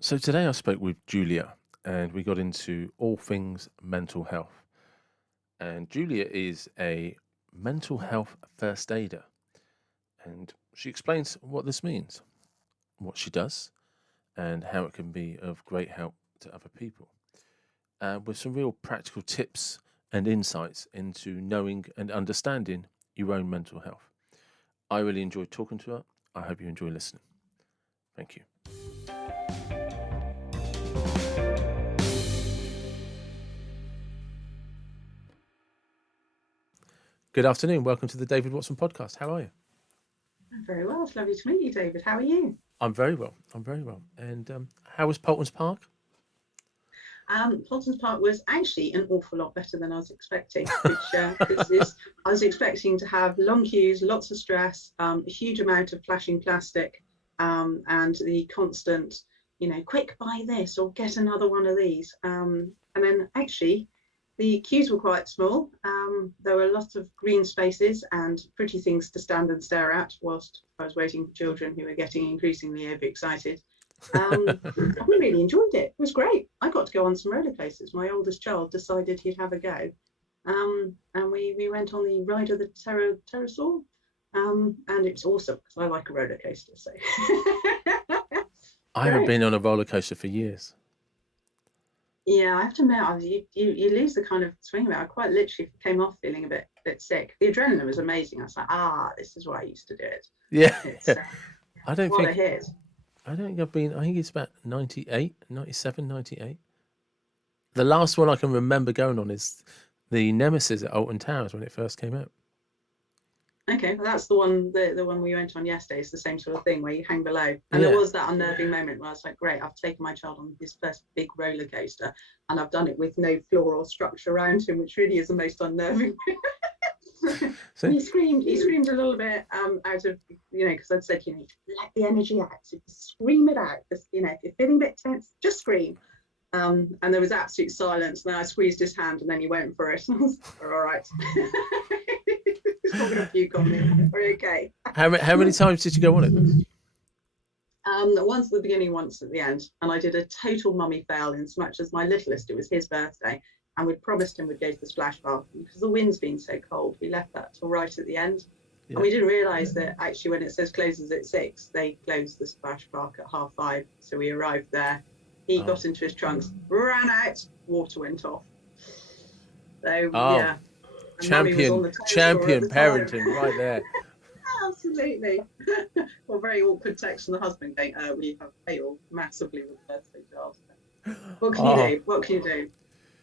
So today I spoke with Julia and we got into all things mental health. And Julia is a mental health first aider and she explains what this means, what she does, and how it can be of great help to other people. With some real practical tips and insights into knowing and understanding your own mental health. I really enjoyed talking to her. I hope you enjoy listening. Thank you. Good afternoon. Welcome to the David Watson podcast. How are you? I'm very well. It's lovely to meet you, David. How are you? I'm very well. I'm very well. And how was Polton's Park? Polton's Park was actually an awful lot better than I was expecting, which I was expecting to have long queues, lots of stress, a huge amount of flashing plastic, and the constant, quick buy this or get another one of these. And then actually, the queues were quite small. There were lots of green spaces and pretty things to stand and stare at whilst I was waiting for children who were getting increasingly overexcited. I really enjoyed it. It was great. I got to go on some roller coasters. My oldest child decided he'd have a go. And we went on the ride of the pterosaur. And it's awesome because I like a roller coaster. So I haven't great. been on a roller coaster for years. Yeah, I have to admit, you lose the kind of swing of it. I quite literally came off feeling a bit sick. The adrenaline was amazing. I was like, this is why I used to do it. Yeah. It's I don't what a think hit. I don't think I've been. I think it's about 98, 97, 98. The last one I can remember going on is the Nemesis at Alton Towers when it first came out. Okay, well, that's the one the one we went on yesterday. It's the same sort of thing where you hang below. And there Yeah. was that unnerving moment where I was like, great, I've taken my child on his first big roller coaster and I've done it with no floor or structure around him, which really is the most unnerving. So And he screamed a little bit out of, because I'd said, let the energy out. So just scream it out. Just, if you're feeling a bit tense, just scream. And there was absolute silence. And then I squeezed his hand and then he went for it. All right. He's not going to puke on me. We're okay. how many times did you go on it? Once at the beginning, once at the end. And I did a total mummy fail in so much as my littlest, it was his birthday. And we'd promised him we'd go to the splash park. Because the wind's been so cold, we left that till right at the end. Yeah. And we didn't realise that actually when it says closes at 6, they close the splash park at 5:30. So we arrived there. He got into his trunks, ran out, water went off. So Oh, yeah. And mummy was on champion the toes floor at champion the time. parenting right there. Absolutely. Well, very awkward text from the husband going, we have failed massively with the birthday child. What can you Oh, do? What can you do?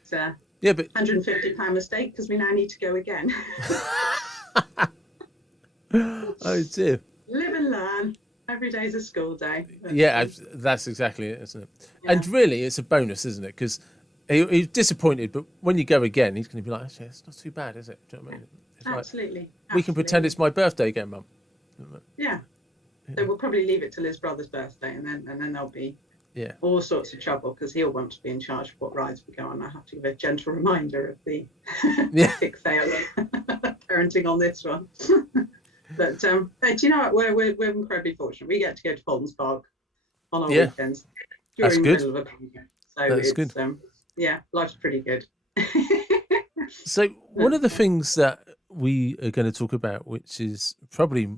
It's a yeah, but £150 mistake because we now need to go again. oh dear. Live and learn. Every day is a school day. Yeah, that's exactly it, isn't it? Yeah, And really, it's a bonus, isn't it? Because he's disappointed, but when you go again, he's going to be like, actually, it's not too bad, is it? Do you know what I mean? It's like, absolutely. we can pretend it's my birthday again, Mum. Yeah. So we'll probably leave it till his brother's birthday, and then there'll be Yeah. all sorts of trouble because he'll want to be in charge of what rides we go on. I have to give a gentle reminder of the Yeah. epic fail of parenting on this one. But do you know what? We're incredibly fortunate. We get to go to Polton's Park on our Yeah. weekends That's during the good. middle of a conference. So That's it's good. yeah, life's pretty good. So one of the things that we are going to talk about, which is probably,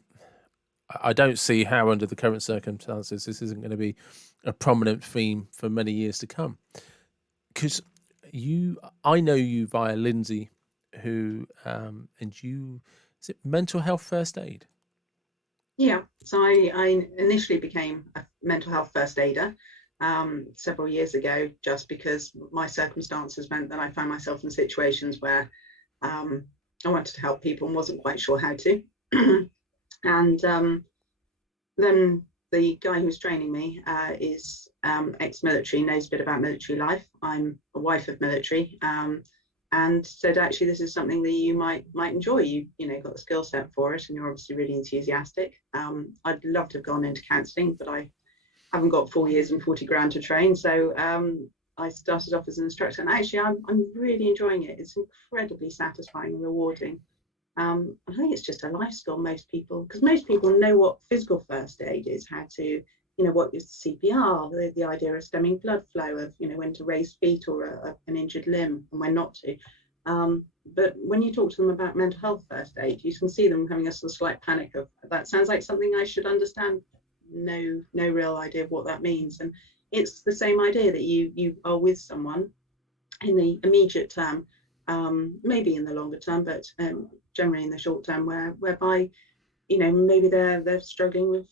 I don't see how under the current circumstances this isn't going to be a prominent theme for many years to come. Because I know you via Lindsay, who, and you, is it mental health first aid? Yeah, so I initially became a mental health first aider several years ago, just because my circumstances meant that I found myself in situations where I wanted to help people and wasn't quite sure how to. And then the guy who's training me is ex-military, knows a bit about military life. I'm a wife of military, and said actually this is something that you might enjoy. You got the skill set for it, and you're obviously really enthusiastic. I'd love to have gone into counselling, but I haven't got 4 years and 40 grand to train. So I started off as an instructor, and actually I'm really enjoying it. It's incredibly satisfying and rewarding. I think it's just a life skill, because most people know what physical first aid is, how to what is CPR, the idea of stemming blood flow, of when to raise feet or an injured limb and when not to. But when you talk to them about mental health first aid, you can see them having a sort of slight panic of, that sounds like something I should understand. No real idea of what that means. And it's the same idea that you are with someone in the immediate term, maybe in the longer term, but generally in the short term, whereby maybe they're struggling with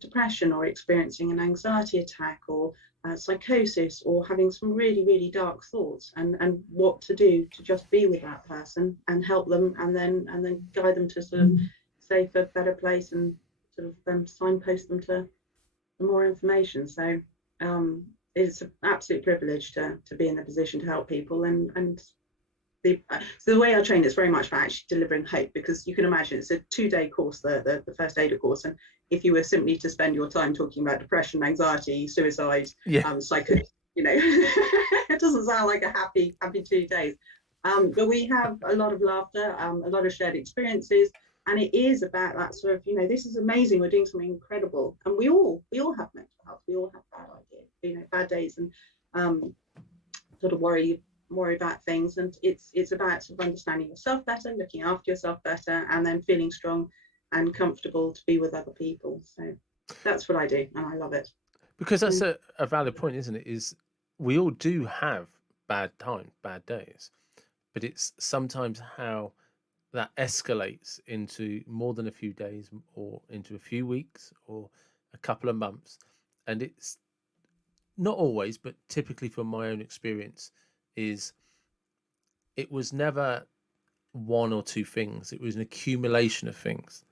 depression, or experiencing an anxiety attack, or psychosis, or having some really dark thoughts, and what to do to just be with that person and help them, and then guide them to sort of safer, better place, and sort of signpost them to more information. So it's an absolute privilege to be in the position to help people, and so the way I train is very much for actually delivering hope, because you can imagine it's a 2-day course, the first aider course, and if you were simply to spend your time talking about depression, anxiety, suicide, psychosis, it doesn't sound like a happy 2 days. But we have a lot of laughter, a lot of shared experiences, and it is about that sort of, this is amazing, we're doing something incredible, and we all have mental health, we all have bad ideas, bad days, and sort of worry about things, and it's about sort of understanding yourself better, looking after yourself better, and then feeling strong and comfortable to be with other people. So that's what I do, and I love it. Because that's a valid point, isn't it? Is we all do have bad times, bad days, but it's sometimes how that escalates into more than a few days, or into a few weeks, or a couple of months. And it's not always, but typically from my own experience, is it was never one or two things. It was an accumulation of things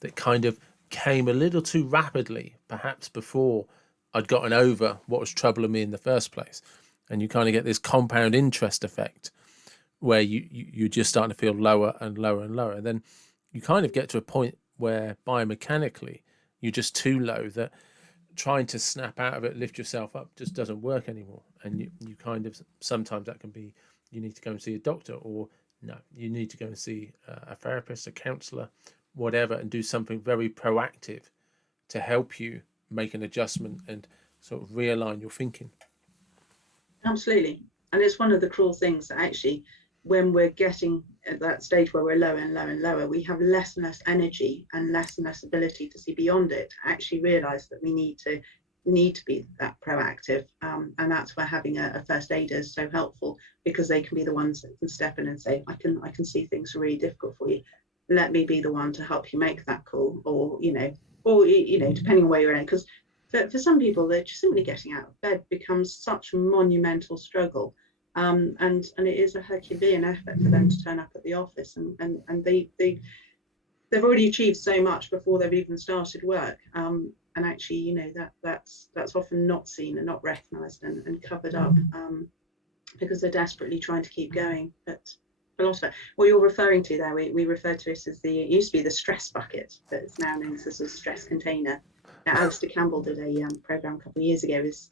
that kind of came a little too rapidly, perhaps before I'd gotten over what was troubling me in the first place. And you kind of get this compound interest effect where you're just starting to feel lower and lower and lower. And then you kind of get to a point where biomechanically you're just too low, that trying to snap out of it, lift yourself up, just doesn't work anymore. And you kind of, sometimes that can be, you need to go and see a doctor, or no, you need to go and see a therapist, a counselor, whatever, and do something very proactive to help you make an adjustment and sort of realign your thinking. Absolutely. And it's one of the cruel things that actually, when we're getting at that stage where we're lower and lower and lower, we have less and less energy and less ability to see beyond it, to actually realize that we need to be that proactive, and that's where having a first aider is so helpful, because they can be the ones that can step in and say, I can see things are really difficult for you, let me be the one to help you make that call, or depending on where you're in, because for some people, they're just simply getting out of bed becomes such a monumental struggle. And it is a Herculean effort for them to turn up at the office, and they've already achieved so much before they've even started work, and actually that's often not seen and not recognized and covered up, because they're desperately trying to keep going. But a lot of it, what you're referring to there, we refer to it as it used to be the stress bucket, but it's now known as a stress container. Now, Alistair Campbell did a program a couple of years ago with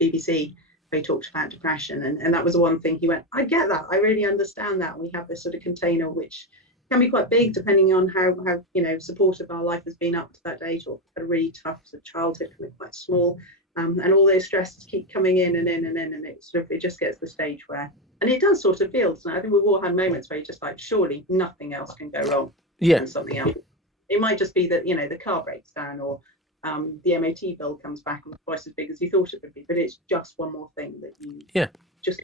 BBC, where he talked about depression, and that was one thing he went, I get that, I really understand that. We have this sort of container which can be quite big depending on how supportive our life has been up to that date, or had a really tough sort of childhood, can be quite small, and all those stresses keep coming in, and it just gets to the stage where, and it does sort of feel, so I think we've all had moments where you're just like, surely nothing else can go wrong, and something else. It might just be that the car breaks down, or the MOT bill comes back and twice as big as you thought it would be, but it's just one more thing that you just,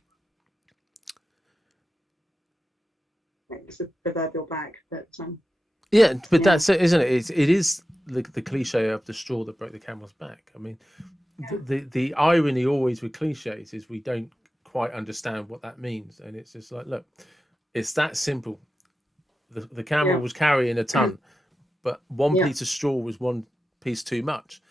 it's a proverbial bag, but that's it, isn't it? It is the cliche of the straw that broke the camel's back. I mean, the irony always with cliches is we don't quite understand what that means, and it's just like, look, it's that simple. The camel was carrying a ton, but one piece of straw was one piece too much.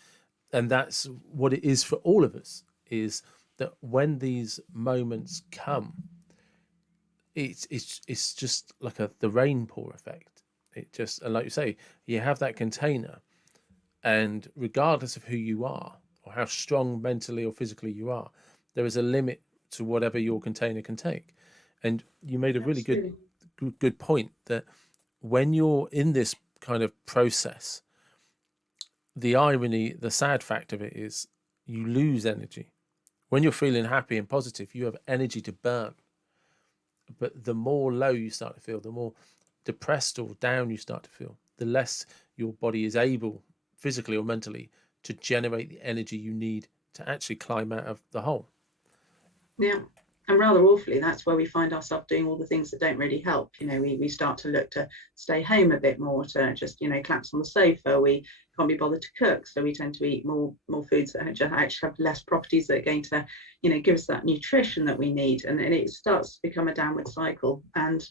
And that's what it is for all of us, is that when these moments come, it's just like the rain pour effect. It just, and like you say, you have that container, and regardless of who you are or how strong mentally or physically you are, there is a limit to whatever your container can take. And you made a really good point that when you're in this kind of process, the irony, the sad fact of it is you lose energy. When you're feeling happy and positive, you have energy to burn. But the more low you start to feel, the more depressed or down you start to feel, the less your body is able, physically or mentally, to generate the energy you need to actually climb out of the hole. Yeah. And rather awfully, that's where we find ourselves doing all the things that don't really help. We start to look to stay home a bit more, to just, collapse on the sofa. We can't be bothered to cook. So we tend to eat more foods that actually have less properties that are going to, give us that nutrition that we need. And it starts to become a downward cycle. And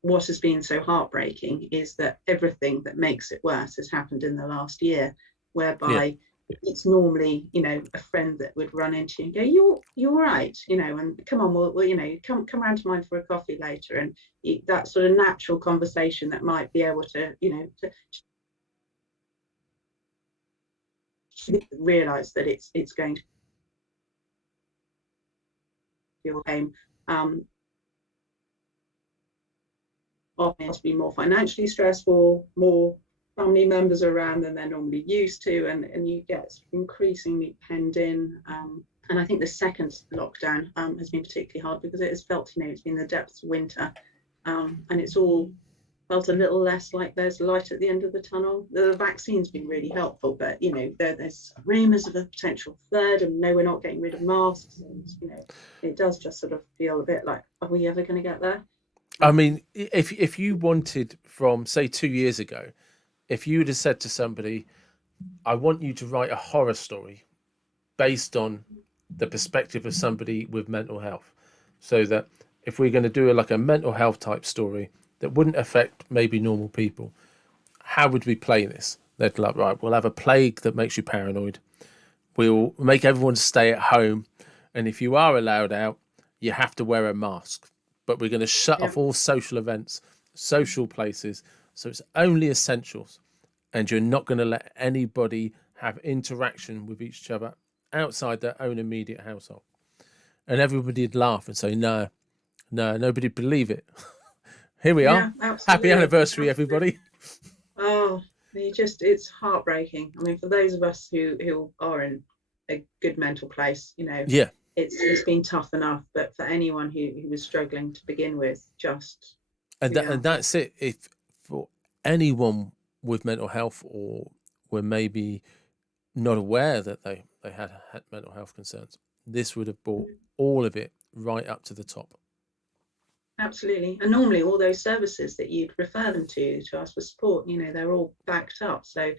what has been so heartbreaking is that everything that makes it worse has happened in the last year, Yeah. whereby it's normally, a friend that would run into you and go, you're all right, and come on, we'll come around to mine for a coffee later. And that sort of natural conversation that might be able to, to realize that it's going to feel home. Often to be more financially stressful, more family members around than they're normally used to, and you get increasingly penned in. And I think the second lockdown has been particularly hard because it has felt, it's been the depths of winter, and it's all felt a little less like there's light at the end of the tunnel. The vaccine's been really helpful, but there's rumours of a potential third, and no, we're not getting rid of masks, and it does just sort of feel a bit like, are we ever going to get there? I mean, if you wanted from, say, 2 years ago, if you would have said to somebody, I want you to write a horror story based on the perspective of somebody with mental health, so that if we're going to do like a mental health type story that wouldn't affect maybe normal people, how would we play this? They'd like, right, we'll have a plague that makes you paranoid. We'll make everyone stay at home. And if you are allowed out, you have to wear a mask. But we're going to shut Yeah. off all social events, social places. So it's only essentials. And you're not going to let anybody have interaction with each other outside their own immediate household. And everybody'd laugh and say, no, no, nobody'd believe it. Here we are. Yeah, Happy absolutely. anniversary, Absolutely. everybody. Oh, it's heartbreaking. I mean, for those of us who are in a good mental place, Yeah. it's been tough enough. But for anyone who was struggling to begin with, just And yeah, that's it. If for anyone with mental health, or were maybe not aware that they had mental health concerns, this would have brought all of it right up to the top. absolutely. And normally all those services that you'd refer them to ask for support, they're all backed up. So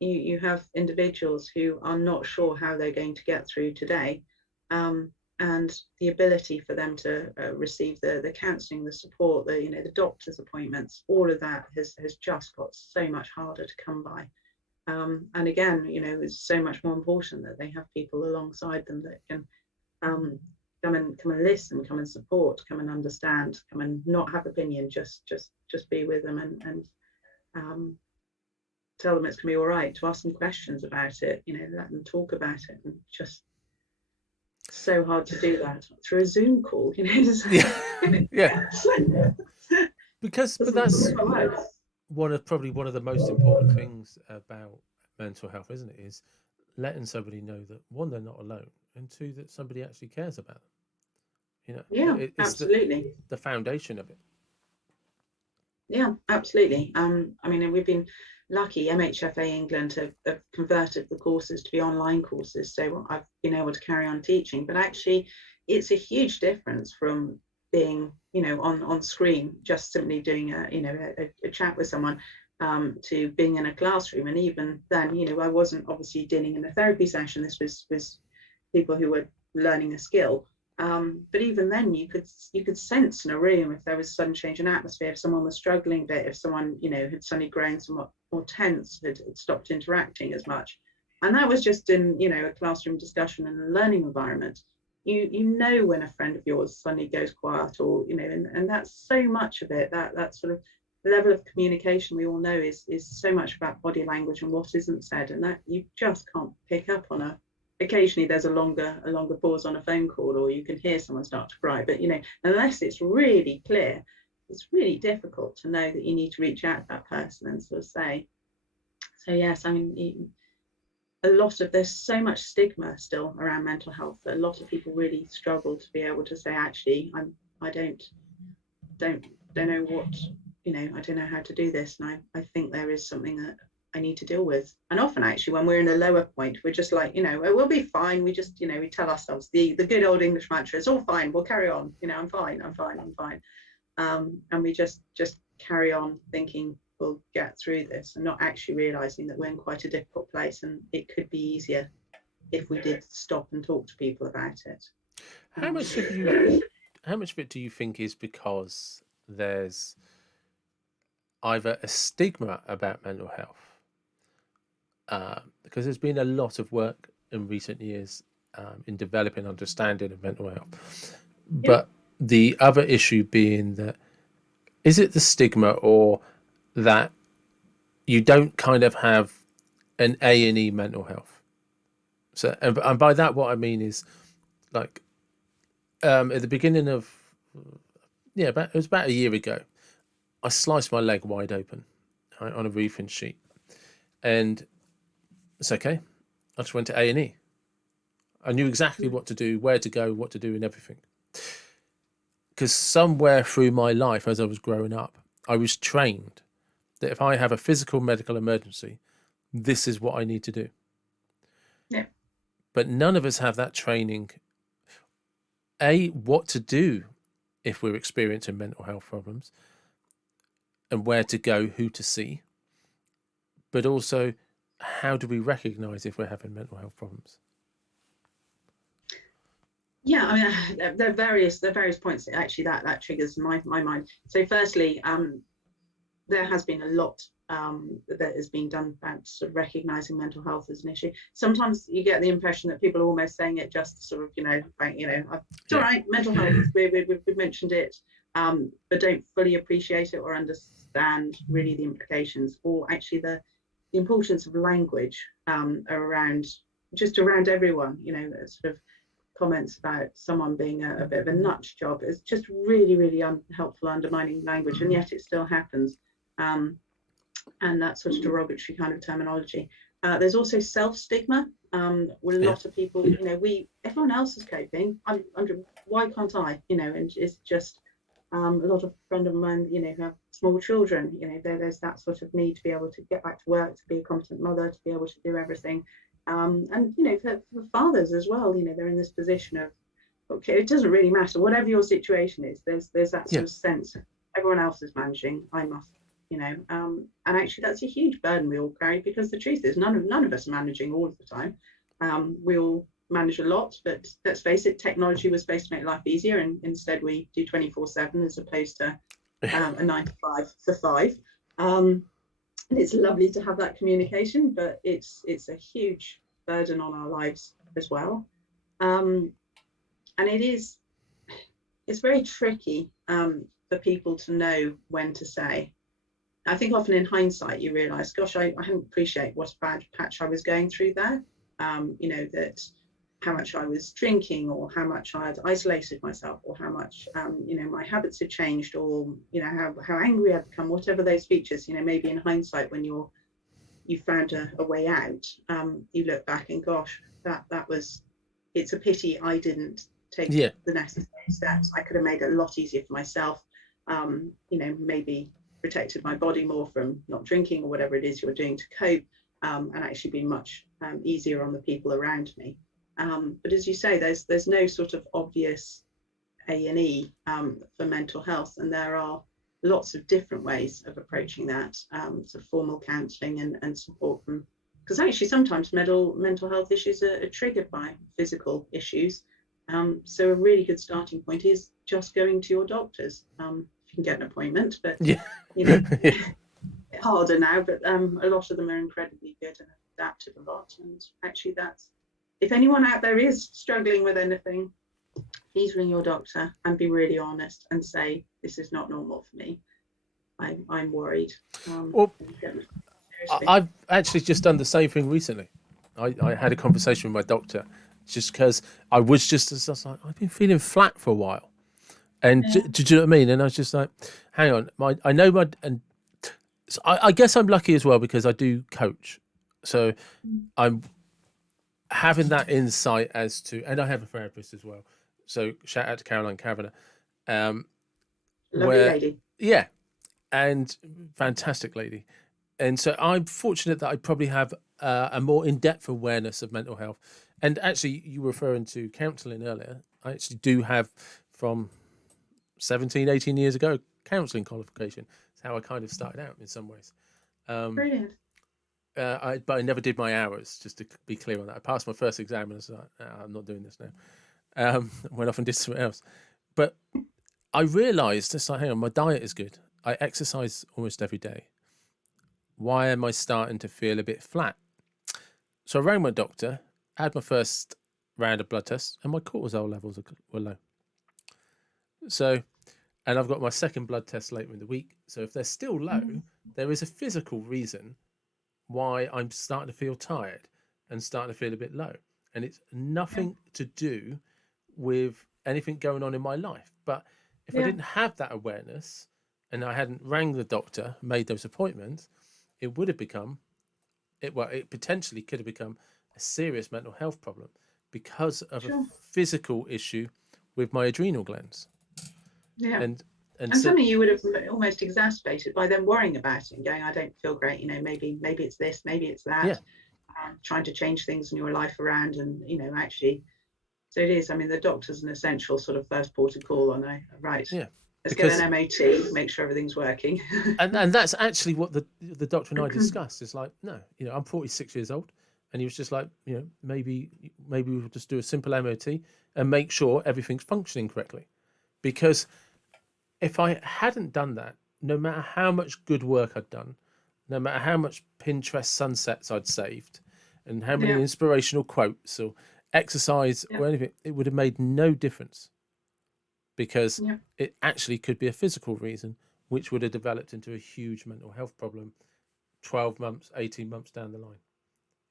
you have individuals who are not sure how they're going to get through today, and the ability for them to receive the counselling, the support, the doctor's appointments, all of that has just got so much harder to come by. And again, it's so much more important that they have people alongside them that can um, come and listen, come and support, come and understand, come and not have opinion, just be with them, and um, tell them it's going to be all right, to ask them questions about it, let them talk about it. And just so hard to do that through a Zoom call, Yeah, yeah. But that's probably one of the most important things about mental health, isn't it? Is letting somebody know that, one, they're not alone, and two, that somebody actually cares about them. Yeah, It's absolutely. the foundation of it. Yeah, absolutely. I mean, we've been lucky. MHFA England have converted the courses to be online courses, so I've been able to carry on teaching. But actually, it's a huge difference from being, on screen, just simply doing a chat with someone, to being in a classroom. And even then, I wasn't obviously dealing in a therapy session. This was people who were learning a skill. But even then, you could sense in a room if there was a sudden change in atmosphere, if someone was struggling a bit, if someone had suddenly grown somewhat more tense, had stopped interacting as much. And that was just in a classroom discussion and a learning environment. You know when a friend of yours suddenly goes quiet, or and that's so much of it. That sort of level of communication, we all know, is so much about body language and what isn't said, and that you just can't pick up on a occasionally. There's a longer pause on a phone call, or you can hear someone start to cry, but unless it's really clear, it's really difficult to know that you need to reach out to that person and sort of say. So yes, I mean, there's so much stigma still around mental health that a lot of people really struggle to be able to say, actually, I don't know what, I don't know how to do this, and I think there is something that I need to deal with. And often, actually, when we're in a lower point, we're just like, we'll be fine. We just, we tell ourselves the good old English mantra, it's all fine, we'll carry on, I'm fine, I'm fine, I'm fine. And we just carry on thinking we'll get through this, and not actually realizing that we're in quite a difficult place, and it could be easier if we did stop and talk to people about it. How Um, much how much of it do you think is because there's either a stigma about mental health, because there's been a lot of work in recent years in developing understanding of mental health, yeah, but the other issue being that, is it the stigma, or that you don't kind of have an A&E mental health? So, and by that, what I mean is, like, at the beginning of, it was about a year ago, I sliced my leg wide open, right, on a roofing sheet, and it's okay. I just went to A&E. I knew exactly what to do, where to go, what to do, and everything. Because somewhere through my life, as I was growing up, I was trained that if I have a physical medical emergency, this is what I need to do. yeah, But none of us have that training. What to do if we're experiencing mental health problems, and where to go, who to see, but also how do we recognize if we're having mental health problems? yeah. I mean, there are various points actually that triggers my mind. So firstly, there has been a lot that has been done about sort of recognizing mental health as an issue. Sometimes you get the impression that people are almost saying it just sort of, it's all right, mental health, we've mentioned it, but don't fully appreciate it or understand really the implications, or actually the importance of language around everyone, sort of comments about someone being a bit of a nut job is just really, really unhelpful, undermining language, and yet it still happens. And that sort of derogatory kind of terminology. There's also self-stigma. With a lot of people, everyone else is coping. Why can't I? And it's just a lot of friends of mine, who have small children. There's that sort of need to be able to get back to work, to be a competent mother, to be able to do everything. And for fathers as well, they're in this position of, okay, it doesn't really matter whatever your situation is. There's that sort of sense everyone else is managing, I must. And actually that's a huge burden we all carry, because the truth is none of us are managing all of the time. We all manage a lot, but let's face it, technology was supposed to make life easier, and instead we do 24/7 as opposed to a 9 to 5 for 5. And it's lovely to have that communication, but it's a huge burden on our lives as well. And it's very tricky for people to know when to say. I think often in hindsight you realise, gosh, I hadn't appreciated what a bad patch I was going through there. That how much I was drinking, or how much I had isolated myself, or how much my habits had changed, or how angry I'd become, whatever those features. Maybe in hindsight, when you found a way out, you look back and gosh, it's a pity I didn't take the necessary steps. I could have made it a lot easier for myself. Maybe protected my body more from not drinking, or whatever it is you're doing to cope, and actually been much easier on the people around me. But as you say, there's no sort of obvious A&E for mental health, and there are lots of different ways of approaching that, so formal counselling and support from, because actually sometimes mental health issues are triggered by physical issues. So a really good starting point is just going to your doctors. You can get an appointment, but harder now, but a lot of them are incredibly good and adapted a lot. And actually if anyone out there is struggling with anything, please ring your doctor and be really honest and say, this is not normal for me. I'm worried. Well, I've actually just done the same thing recently. I had a conversation with my doctor, just because I was like, I've been feeling flat for a while. And do you know what I mean? And I was just like, hang on, so I guess I'm lucky as well, because I do coach. So having that insight as to, and I have a therapist as well. So shout out to Caroline Kavanagh, um, Lovely where, lady. yeah, and fantastic lady. And so I'm fortunate that I probably have a more in-depth awareness of mental health. And actually, you were referring to counselling earlier. I actually do have, from 17, 18 years ago, counselling qualification. It's how I kind of started out in some ways. Um, Brilliant. but I never did my hours, just to be clear on that. I passed my first exam and I was like, I'm not doing this now. Went off and did something else. But I realised, it's like, hang on, my diet is good. I exercise almost every day. Why am I starting to feel a bit flat? So I rang my doctor, had my first round of blood tests, and my cortisol levels were low. So, and I've got my second blood test later in the week. So if they're still low, there is a physical reason why I'm starting to feel tired and starting to feel a bit low. And it's Yeah. nothing to do with anything going on in my life. But if I Yeah. didn't have that awareness and I hadn't rang the doctor, made those appointments, it would have become it potentially could have become a serious mental health problem because of a Sure. physical issue with my adrenal glands. Yeah. And and And so something you would have almost exacerbated by them worrying about it and going, I don't feel great, maybe it's this, maybe it's yeah, that, trying to change things in your life around. And actually, so it is, I mean, the doctor's an essential sort of first port of call on right, yeah. let's get Because an MOT, make sure everything's working. and that's actually what the doctor and I discussed. It's like, no, I'm 46 years old, and he was just like, maybe we'll just do a simple MOT and make sure everything's functioning correctly. Because if I hadn't done that, no matter how much good work I'd done, no matter how much Pinterest sunsets I'd saved, and how many Yeah. inspirational quotes or exercise Yeah. or anything, it would have made no difference, because Yeah. it actually could be a physical reason which would have developed into a huge mental health problem 12 months, 18 months down the line.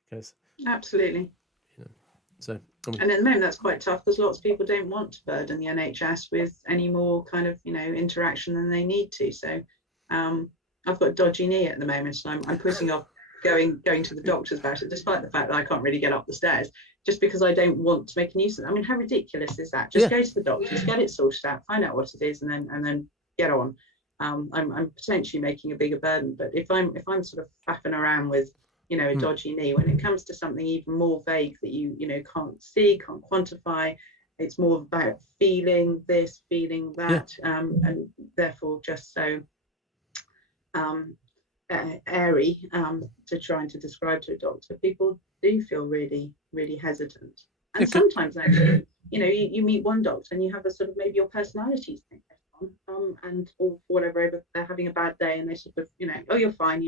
Because, Absolutely. you know, so, I mean, And at the moment, that's quite tough because lots of people don't want to burden the NHS with any more kind of, interaction than they need to. So I've got a dodgy knee at the moment, and I'm putting off going to the doctors about it, despite the fact that I can't really get up the stairs, just because I don't want to make a nuisance. I mean, how ridiculous is that? Just yeah, go to the doctors, get it sorted out, find out what it is, and then get on. I'm potentially making a bigger burden, but if I'm sort of faffing around with a mm, dodgy knee, when it comes to something even more vague that you can't see, can't quantify, it's more about feeling this, feeling yeah, that, and therefore just so um, airy to trying to describe to a doctor. People do feel really, really hesitant. And yeah, sometimes actually, you meet one doctor and you have a sort of, maybe your personalities thing and or whatever, they're having a bad day and they sort of, oh, you're fine,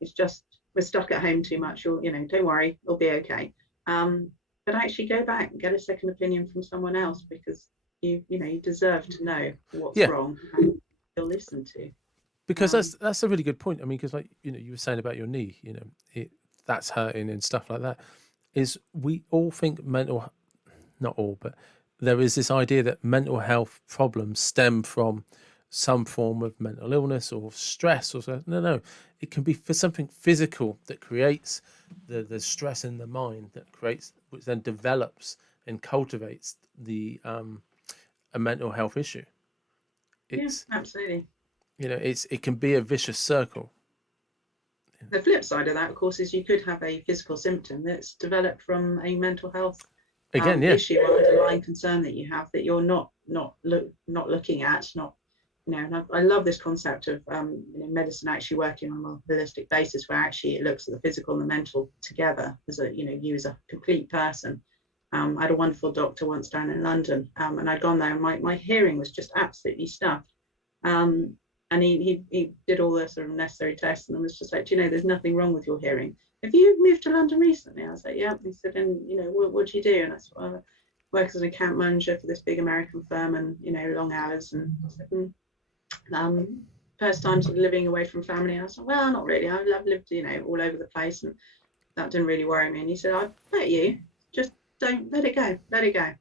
it's just we're stuck at home too much, or don't worry, it'll be okay. But actually go back and get a second opinion from someone else, because you deserve to know what's yeah. wrong and you'll listen to. Because Um, that's a really good point. I mean, because like you were saying about your knee, that's hurting and stuff like that. Is we all think not all, but there is this idea that mental health problems stem from some form of mental illness or stress or so. No, it can be for something physical that creates the stress in the mind that creates, which then develops and cultivates a mental health issue. yeah, It's absolutely. it can be a vicious circle. The flip side of that, of course, is you could have a physical symptom that's developed from a mental health Again, yeah, issue or underlying concern that you have that you're not looking at, not and I love this concept of medicine actually working on a holistic basis, where actually it looks at the physical and the mental together as you as a complete person. I had a wonderful doctor once down in London, and I'd gone there and my hearing was just absolutely stuffed. Um, and he did all the sort of necessary tests and was just like, there's nothing wrong with your hearing. Have you moved to London recently? I was like, yeah. He said, and what do you do? And I said, well, I work as an account manager for this big American firm, and long hours. And I said, first time sort of living away from family. And I said, well, not really. I've lived, all over the place, and that didn't really worry me. And he said, I bet you just don't let it go. Let it go.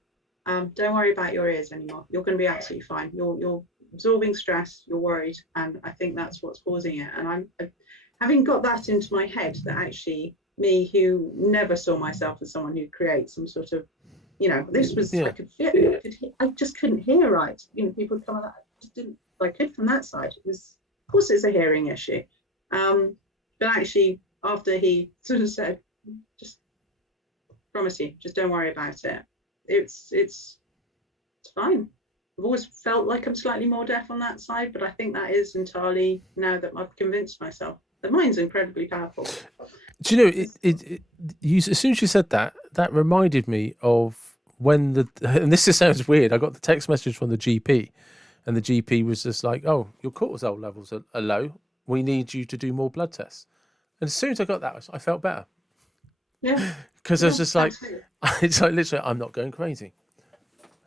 Don't worry about your ears anymore. You're going to be absolutely fine. You're absorbing stress. You're worried, and I think that's what's causing it. And I'm having got that into my head that actually me who never saw myself as someone who creates some sort of, this was, I Yeah. could feel, I just couldn't hear right. People would come on that, I just didn't, I could from that side. It was, of course, it's a hearing issue. But actually, after he sort of said, just promise you, just don't worry about it. It's fine. I've always felt like I'm slightly more deaf on that side, but I think that is entirely now that I've convinced myself. The mind's incredibly powerful. Do you know you, as soon as you said that, that reminded me of when and this just sounds weird. I got the text message from the GP, and the GP was just like, "Oh, your cortisol levels are low. We need you to do more blood tests." And as soon as I got that, I felt better, Yeah, because I was yeah, just like, absolutely. it's like literally, I'm not going crazy.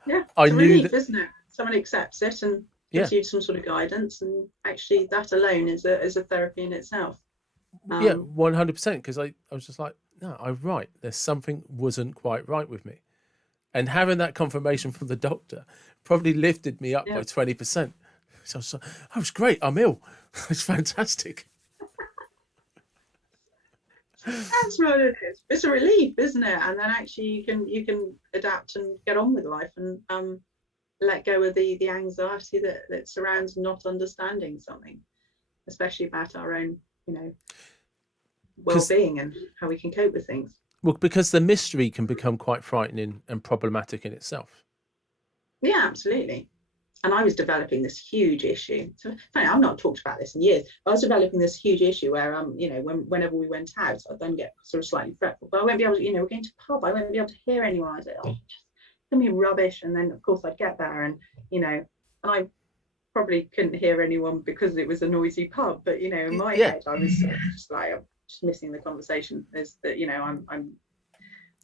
Yeah, I it's a knew relief, that. isn't it? Someone accepts it and Yeah, gives you some sort of guidance, and actually, that alone is a therapy in itself. yeah, Um, 100%. Because I was just like, no, I'm right. There's something wasn't quite right with me, and having that confirmation from the doctor probably lifted me up yeah, by 20%. So I was great. I'm ill. It's fantastic. that's what it is. It's a relief, isn't it? And then actually, you can adapt and get on with life, and let go of the anxiety that surrounds not understanding something, especially about our own, Because well-being and how we can cope with things. well, because the mystery can become quite frightening and problematic in itself. Yeah, absolutely. And I was developing this huge issue. So funny, I've not talked about this in years. I was developing this huge issue where whenever we went out, I'd then get sort of slightly fretful. But I won't be able to, we're going to pub, I won't be able to hear anyone. I'd say, oh, just gonna be rubbish. And then of course I'd get there and and I probably couldn't hear anyone because it was a noisy pub. But in my Yeah, head, I was just like, I'm just missing the conversation. Is that I'm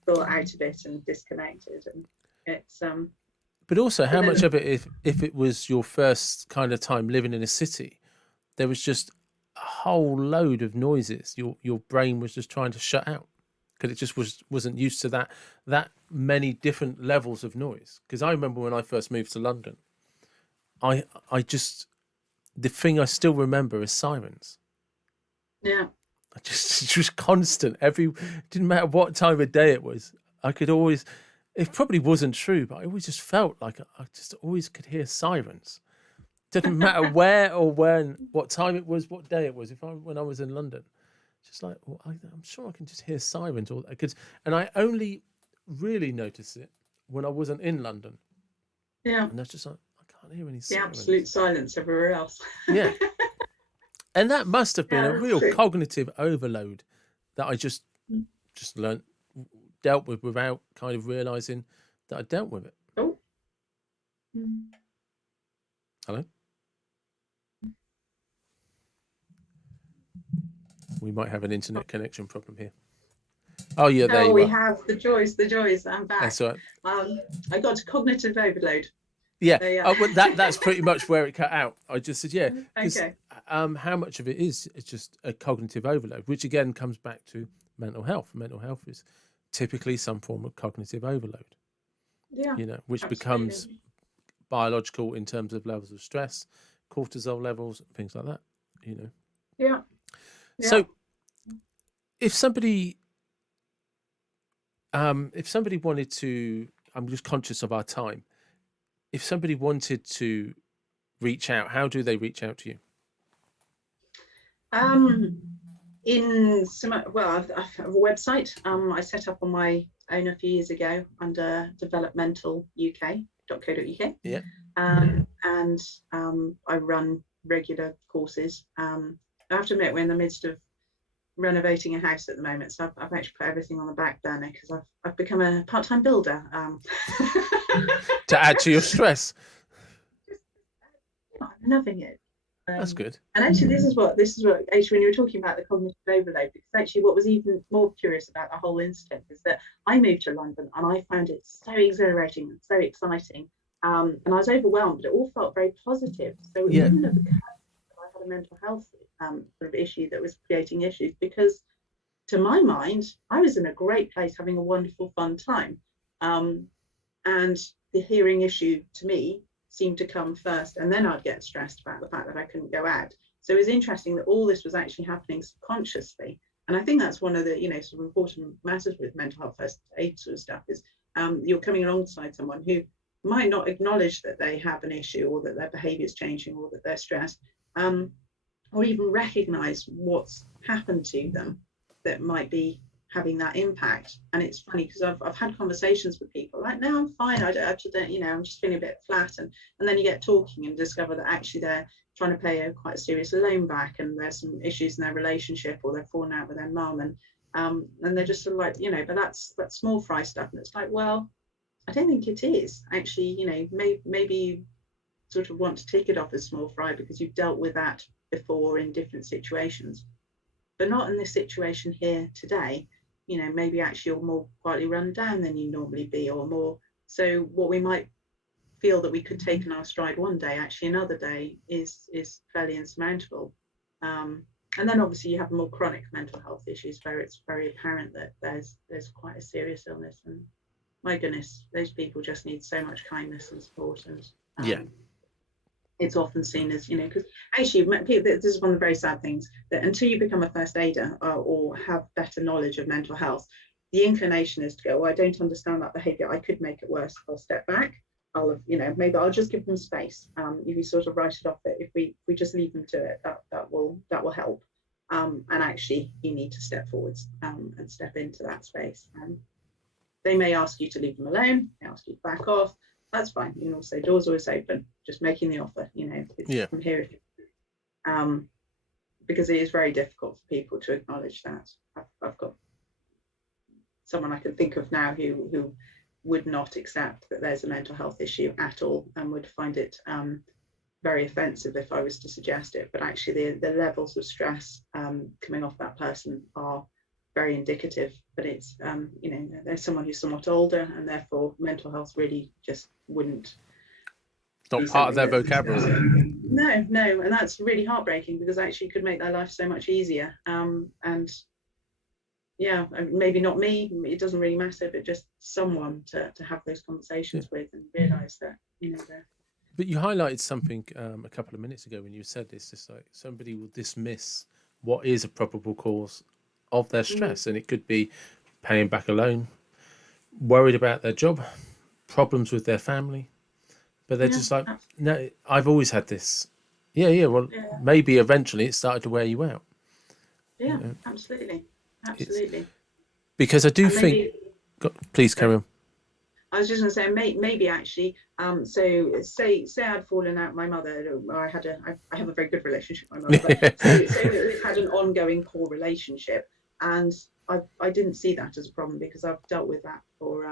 still out of it and disconnected, and it's but also but how much then of it, if it was your first kind of time living in a city, there was just a whole load of noises. Your brain was just trying to shut out because it just wasn't used to that many different levels of noise. Because I remember when I first moved to London, I just the thing I still remember is sirens. yeah, I just it was constant. Didn't matter what time of day it was. I could always. It probably wasn't true, but I always just felt like I just always could hear sirens. Didn't matter where or when, what time it was, what day it was. When I was in London, just like I'm sure I can just hear sirens. Or and I only really noticed it when I wasn't in London, yeah, and that's just like I can't hear any the absolute sirens. silence everywhere else. Yeah, and that must have been Yeah, a that's real true. cognitive overload that I just learnt dealt with without kind of realizing that I dealt with it. Oh, Hello, we might have an internet connection problem here. Oh yeah, there oh, you we are. have the joys, the joys. I'm back. That's all right. I got cognitive overload. Yeah. So yeah. Oh, well, that's pretty much where it cut out. I just said yeah, because Okay. how much of it is it's just a cognitive overload, which again comes back to mental health. Mental health is typically some form of cognitive overload. Yeah, Which becomes absolutely. biological in terms of levels of stress, cortisol levels, things like that. You know. Yeah, yeah. So if somebody wanted to, I'm just conscious of our time. If somebody wanted to reach out, how do they reach out to you? Um, in some I have a website. I set up on my own a few years ago under developmentaluk.co.uk. Yeah. And I run regular courses. I have to admit, we're in the midst of renovating a house at the moment, so I've actually put everything on the back burner because I've become a part-time builder. To add to your stress. I'm loving it. That's good. And actually, this is what actually when you were talking about the cognitive overload, because actually what was even more curious about the whole incident is that I moved to London and I found it so exhilarating and so exciting, and I was overwhelmed, but it all felt very positive. So it Yeah. wouldn't have occurred that I had a mental health sort of issue that was creating issues, because to my mind, I was in a great place having a wonderful, fun time. And the hearing issue to me seemed to come first. And then I'd get stressed about the fact that I couldn't go out. So it was interesting that all this was actually happening subconsciously. And I think that's one of the, sort of important matters with mental health first aid sort of stuff is you're coming alongside someone who might not acknowledge that they have an issue or that their behavior is changing or that they're stressed, or even recognize what's happened to them that might be having that impact. And it's funny because I've had conversations with people like, no, I'm fine. I just don't, I'm just feeling a bit flat. And then you get talking and discover that actually they're trying to pay quite a serious loan back, and there's some issues in their relationship, or they're falling out with their mum, and they're just sort of like, but that's small fry stuff. And it's like, well, I don't think it is actually. Maybe you sort of want to take it off as small fry because you've dealt with that before in different situations, but not in this situation here today. Maybe actually you're more quietly run down than you normally be, or more. So what we might feel that we could take in our stride one day, actually another day is fairly insurmountable. And then obviously you have more chronic mental health issues where it's very apparent that there's quite a serious illness, and my goodness, those people just need so much kindness and support. And it's often seen as, because actually this is one of the very sad things, that until you become a first aider or have better knowledge of mental health, the inclination is to go, well, I don't understand that behavior, I could make it worse, I'll step back, maybe I'll just give them space. If you sort of write it off, that if we just leave them to it, that will help. And actually you need to step forwards and step into that space. They may ask you to leave them alone, they ask you to back off, that's fine. You can also, doors always open, just making the offer, it's from here. Because it is very difficult for people to acknowledge that. I've got someone I can think of now who would not accept that there's a mental health issue at all, and would find it very offensive if I was to suggest it. But actually the levels of stress coming off that person are very indicative. But it's there's someone who's somewhat older, and therefore mental health really just wouldn't, not part of their vocabulary. No, and that's really heartbreaking, because actually could make their life so much easier. And yeah, maybe not me, it doesn't really matter, but just someone to have those conversations with, and realize that But you highlighted something a couple of minutes ago when you said this, just like somebody will dismiss what is a probable cause of their stress, and it could be paying back a loan, worried about their job, problems with their family, but they're just like, no, I've always had this. Maybe eventually it started to wear you out. Absolutely. Because I do think, please carry on. I was just going to say, maybe actually, so say I'd fallen out with my mother, or I have a very good relationship with my mother, but so we've had an ongoing poor relationship, and I didn't see that as a problem, because I've dealt with that for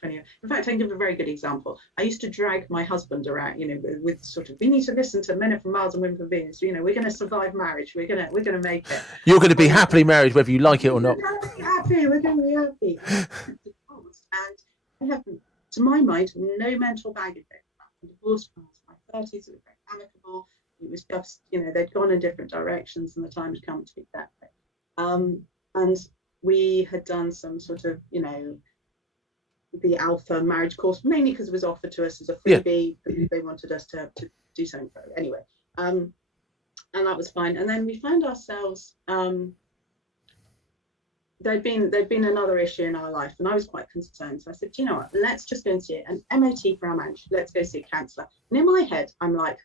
20 years. In fact, I can give a very good example. I used to drag my husband around, with sort of, we need to listen to Men Are From Mars and Women From Venus. We're going to survive marriage. We're going to make it. You're going to be happily married, whether you like it or not. We're going to be happy. And I have, to my mind, no mental baggage. The divorce was my 30s. It was very amicable. It was just, they'd gone in different directions, and the time had come to be that way. And we had done some sort of, the Alpha marriage course, mainly because it was offered to us as a freebie. They wanted us to do something for it anyway. And that was fine. And then we found ourselves, there'd been another issue in our life, and I was quite concerned. So I said, you know what, let's just go and see an MOT for our marriage. Let's go see a counsellor. And in my head, I'm like,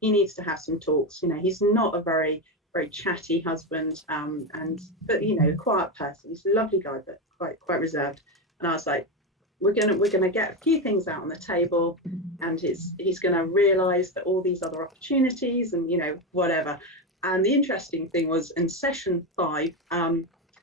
he needs to have some talks. He's not a very, very chatty husband, but quiet person. He's a lovely guy, but quite reserved. And I was like, we're gonna get a few things out on the table, and he's gonna realise that all these other opportunities and whatever. And the interesting thing was, in session 5,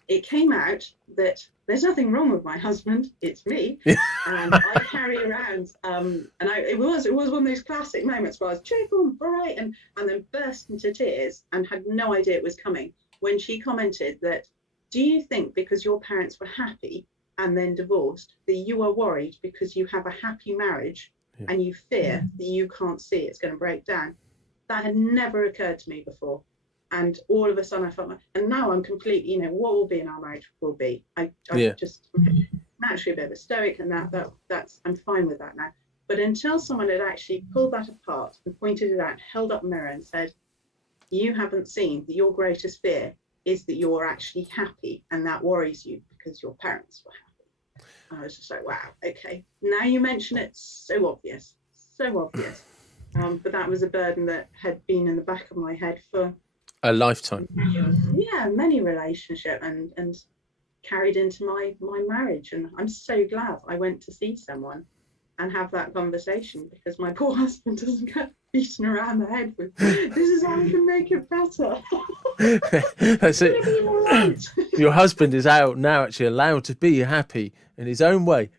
it came out that there's nothing wrong with my husband, it's me. And I carry around, it was one of those classic moments where I was cheerful and bright, and then burst into tears and had no idea it was coming, when she commented that, do you think because your parents were happy and then divorced, that you are worried because you have a happy marriage and you fear that you can't see it's going to break down? That had never occurred to me before. And all of a sudden I felt and now I'm completely, what will be in our marriage will be. I just naturally a bit of a stoic, and that's I'm fine with that now. But until someone had actually pulled that apart and pointed it out, held up a mirror and said, you haven't seen that your greatest fear is that you're actually happy, and that worries you because your parents were happy. And I was just like, wow, okay. Now you mention it, so obvious, so obvious. But that was a burden that had been in the back of my head for A lifetime. many relationship and carried into my marriage. And I'm so glad I went to see someone and have that conversation, because my poor husband doesn't get beaten around the head with, this is how we can make it better. That's it. Right. Your husband is out now, actually allowed to be happy in his own way.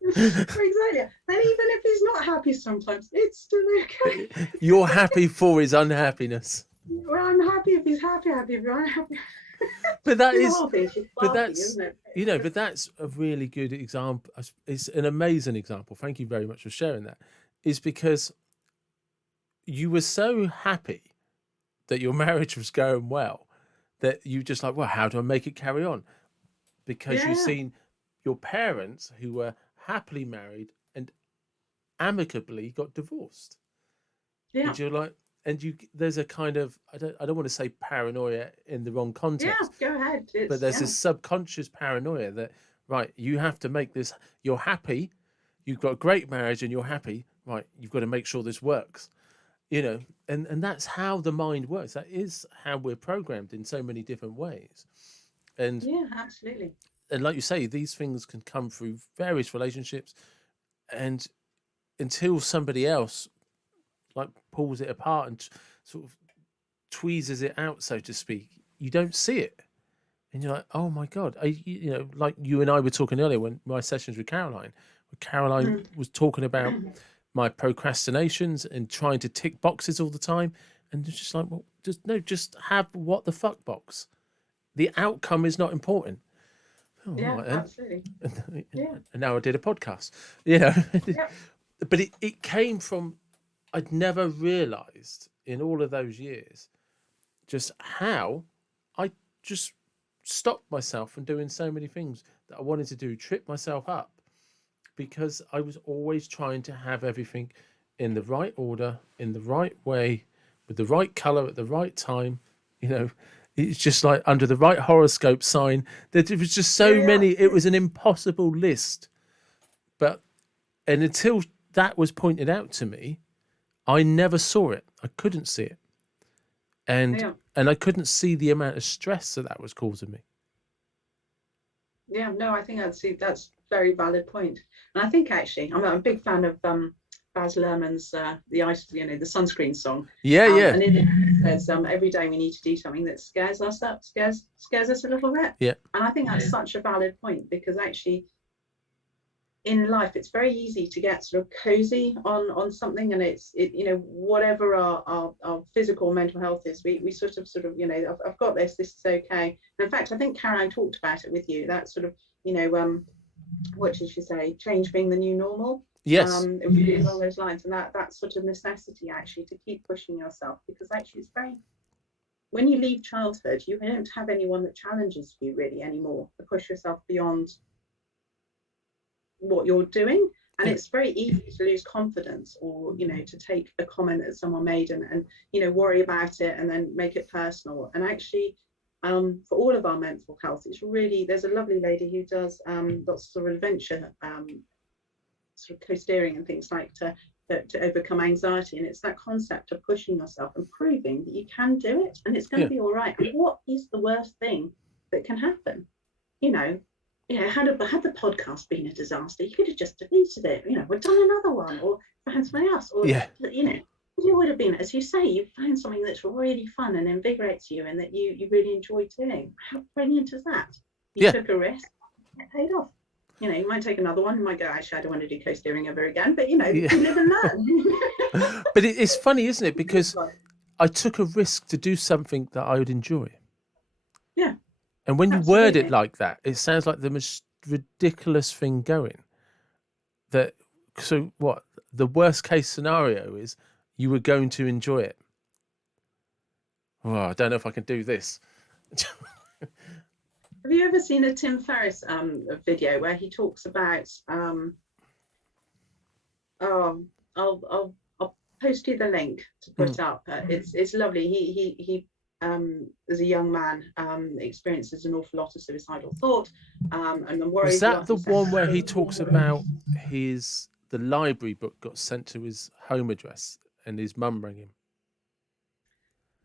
Exactly. And even if he's not happy sometimes, it's still okay. You're happy for his unhappiness. Well, I'm happy if he's happy if I'm happy. But that is, but that's, isn't it? You know, but that's a really good example. It's an amazing example. Thank you very much for sharing that. Is because you were so happy that your marriage was going well that you just like, well, how do I make it carry on? Because you've seen your parents who were happily married and amicably got divorced. Yeah. And you're like, there's a kind of, I don't want to say paranoia in the wrong context. Yeah, go ahead. But there's this subconscious paranoia that, right, you have to make this, you're happy, you've got a great marriage and you're happy, right, you've got to make sure this works. You know, and that's how the mind works. That is how we're programmed in so many different ways. And yeah, absolutely. And like you say, these things can come through various relationships, and until somebody else like pulls it apart and sort of tweezes it out, so to speak, you don't see it. And you're like, oh my God. You know, like you and I were talking earlier when my sessions with Caroline, was talking about my procrastinations and trying to tick boxes all the time. And it's just like, well, just have what the fuck box. The outcome is not important. Oh, yeah, right, absolutely. And now I did a podcast, you know. But it came from, I'd never realized in all of those years just how I just stopped myself from doing so many things that I wanted to do, trip myself up, because I was always trying to have everything in the right order, in the right way, with the right color at the right time. You know, it's just like under the right horoscope sign. There was just so many. It was an impossible list. And until that was pointed out to me, I never saw it. I couldn't see it. And I couldn't see the amount of stress that was causing me. Yeah, no, I think that's a very valid point. And I think actually, I'm a big fan of Baz Luhrmann's the sunscreen song. And in it says every day we need to do something that scares us a little bit. Yeah. And I think that's such a valid point, because actually in life it's very easy to get sort of cozy on something, and it whatever our physical or mental health is, we sort of I've got this is okay. And in fact, I think Caroline talked about it with you, that sort of what did she say, change being the new normal. Yes. Along those lines, and that sort of necessity actually to keep pushing yourself, because actually it's very, when you leave childhood, you don't have anyone that challenges you really anymore to push yourself beyond what you're doing. And it's very easy to lose confidence, or to take a comment that someone made and worry about it and then make it personal. And actually for all of our mental health, it's really, there's a lovely lady who does lots of sort of adventure sort of co-steering and things like to overcome anxiety. And it's that concept of pushing yourself and proving that you can do it, and it's going to be all right. And what is the worst thing that can happen? Had the podcast been a disaster, you could have just deleted it, we've done another one, or found something else, or it would have been, as you say, you found something that's really fun and invigorates you and that you really enjoy doing. How brilliant is that? You took a risk, it paid off. You might take another one, you might go, actually I don't want to do co-steering ever again, but you live and learn. But it's funny, isn't it, because I took a risk to do something that I would enjoy. Yeah. And when you word it like that, it sounds like the most ridiculous thing going. So what? The worst case scenario is you were going to enjoy it. Oh, I don't know if I can do this. Have you ever seen a Tim Ferriss video where he talks about? I'll post you the link to put up. It's lovely. He as a young man, experiences an awful lot of suicidal thought, and then Was worries. He that the often said, one where he talks about the library book got sent to his home address and his mum rang him?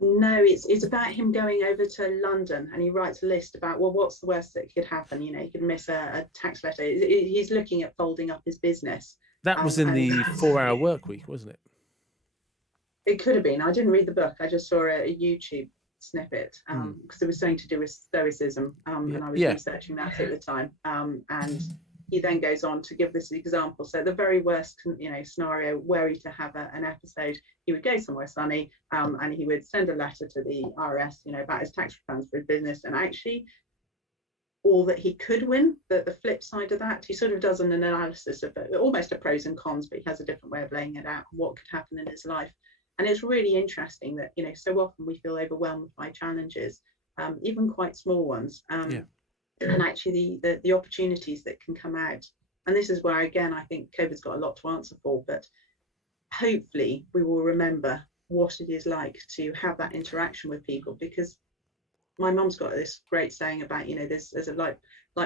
no, it's about him going over to London, and he writes a list about, well, what's the worst that could happen? You know, he could miss a tax letter. He's looking at folding up his business. That was in And the 4 Hour Work Week, wasn't it? it could have been. I didn't read the book. I just saw a YouTube snippet because it was something to do with stoicism, and I was researching that at the time. And he then goes on to give this example. So the very worst, scenario, were he to have an episode, he would go somewhere sunny, and he would send a letter to the IRS, about his tax returns for his business, and actually all that he could win. The flip side of that, he sort of does an analysis of almost a pros and cons, but he has a different way of laying it out, what could happen in his life. And it's really interesting that, so often we feel overwhelmed by challenges, even quite small ones, and actually the opportunities that can come out. And this is where, again, I think COVID's got a lot to answer for, but hopefully we will remember what it is like to have that interaction with people, because my mum's got this great saying about, there's a light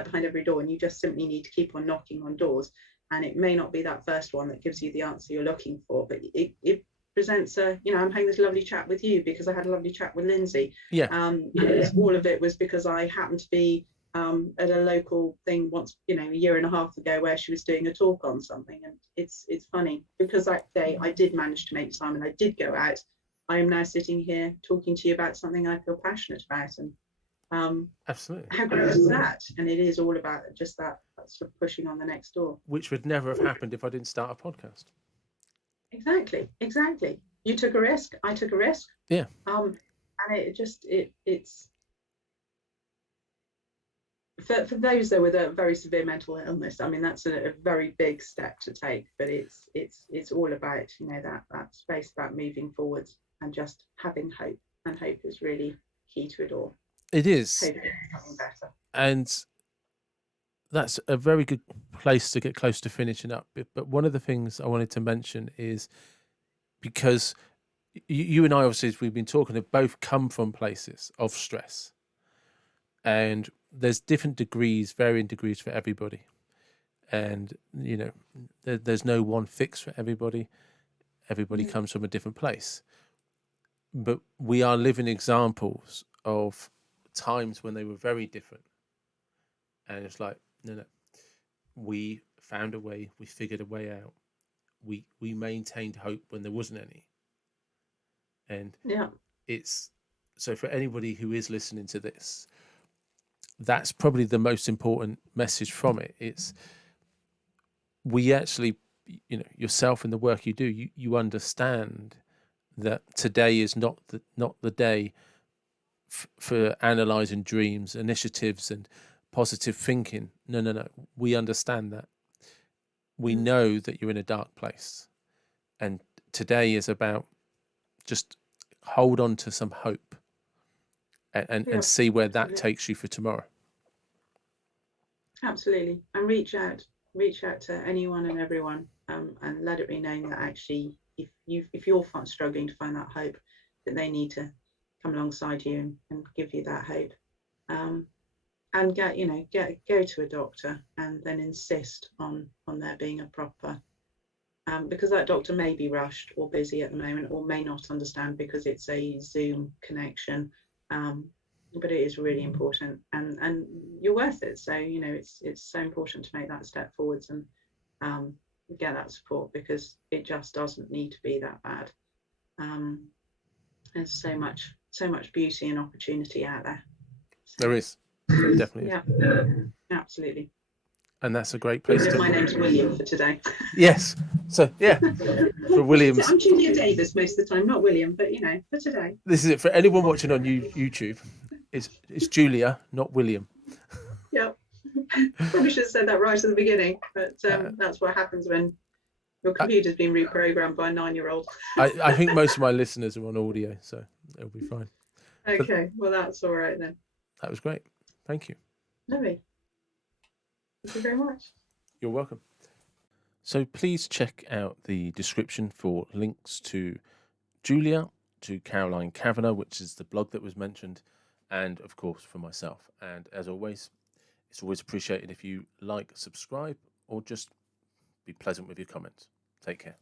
behind every door, and you just simply need to keep on knocking on doors. And it may not be that first one that gives you the answer you're looking for, but it presents I'm having this lovely chat with you because I had a lovely chat with Lindsay. All of it was because I happened to be at a local thing once, a year and a half ago, where she was doing a talk on something. And it's funny because that day I did manage to make time and I did go out. I am now sitting here talking to you about something I feel passionate about. And absolutely, how great is that? And it is all about just that sort of pushing on the next door, which would never have happened if I didn't start a podcast. Exactly. You took a risk. I took a risk. Yeah. And it's for those though with a very severe mental illness. I mean, that's a very big step to take. But it's all about that space about moving forwards and just having hope. And hope is really key to it all. It is. Hope is becoming better. And that's a very good place to get close to finishing up. But one of the things I wanted to mention is, because you and I, obviously, as we've been talking, have both come from places of stress, and there's different degrees, varying degrees for everybody, and there's no one fix for everybody. Everybody comes from a different place, but we are living examples of times when they were very different, and it's like, no, we found a way, we figured a way out, we maintained hope when there wasn't any. And it's so for anybody who is listening to this, that's probably the most important message from it. It's, we actually, yourself and the work you do, you understand that today is not the day for analyzing dreams, initiatives, and positive thinking. No. We understand that. We know that you're in a dark place, and today is about just hold on to some hope and see where that takes you for tomorrow. Absolutely. And reach out to anyone and everyone, and let it be known that actually if you're struggling to find that hope, that they need to come alongside you and give you that hope, and go to a doctor and then insist on there being a proper, because that doctor may be rushed or busy at the moment, or may not understand because it's a Zoom connection, but it is really important, and you're worth it. So it's so important to make that step forwards and get that support, because it just doesn't need to be that bad. There's so much beauty and opportunity out there. So, there definitely is. Yeah, absolutely. And that's a great place to. My name's William for today. Yes. So for Williams. I'm Julia Davies most of the time, not William, but for today. This is it for anyone watching on YouTube. It's Julia, not William. Yep. Probably should have said that right at the beginning, but that's what happens when your computer's been reprogrammed by a 9-year-old. I think most of my listeners are on audio, so it'll be fine. Okay, well that's all right then. That was great. Thank you. Lovely. Thank you very much. You're welcome. So please check out the description for links to Julia, to Caroline Kavanagh, which is the blog that was mentioned, and of course for myself. And as always, it's always appreciated if you like, subscribe, or just be pleasant with your comments. Take care.